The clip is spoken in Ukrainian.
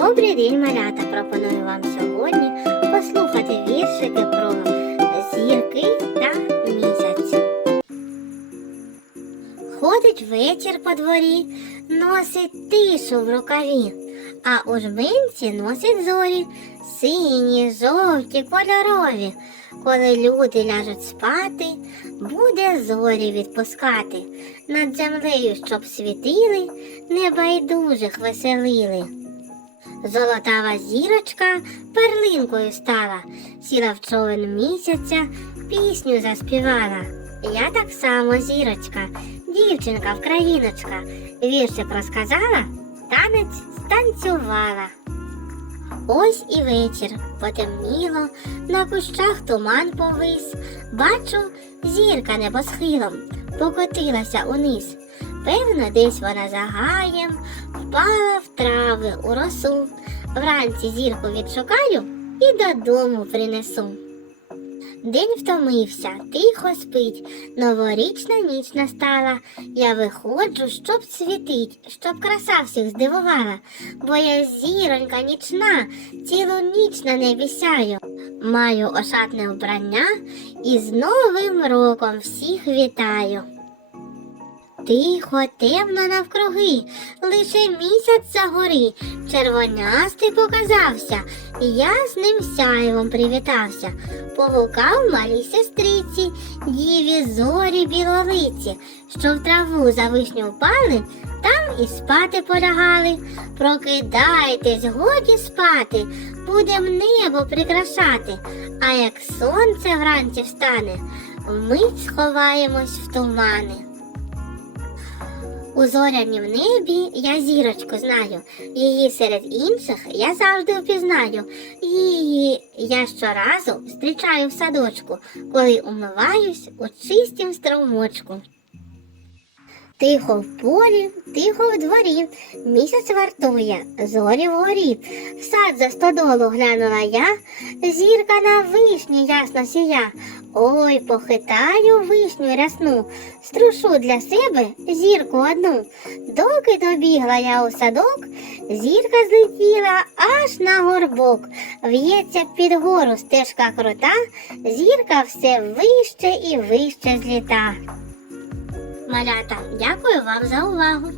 Добрий день, малята! Пропоную вам сьогодні послухати віршики про зірки та місяць. Ходить вечір по дворі, носить тишу в рукаві, а у жменці носить зорі, сині, жовті, кольорові. Коли люди ляжуть спати, буде зорі відпускати над землею, щоб світили, небайдужих веселили. Золотава зірочка перлинкою стала, сіла в човен місяця, пісню заспівала. Я так само зірочка, дівчинка вкраїночка, віршик розказала, танець станцювала. Ось і вечір потемніло, на кущах туман повис. Бачу, зірка небосхилом покотилася униз. Певно, десь вона за гаєм впала в трави у росу. Вранці зірку відшукаю і додому принесу. День втомився, тихо спить, новорічна ніч настала. Я виходжу, щоб світить, щоб краса всіх здивувала, бо я зіронька нічна, цілу ніч на небі сяю. Маю ошатне вбрання і з Новим роком всіх вітаю. Тихо, темно навкруги, лише місяць за гори, червонястий показався, я з ним сяйвом привітався. Погукав малій сестриці, діві зорі білолиці, що в траву за вишню впали, там і спати полягали. Прокидайтесь, годі спати, будем небо прикрашати, а як сонце вранці встане, вмить сховаємось в тумани. У зорянім небі я зірочку знаю, її серед інших я завжди впізнаю. Її я щоразу зустрічаю в садочку, коли умиваюсь у чистім струмочку. Тихо в полі, тихо в дворі, місяць вартує, зорі вгорі. В сад за стодолу глянула я, зірка на вишні ясно сія. Ой, похитаю вишню рясну, струшу для себе зірку одну. Доки добігла я у садок, зірка злетіла аж на горбок. В'ється під гору стежка крута, зірка все вище і вище зліта. Малята, дякую вам за увагу.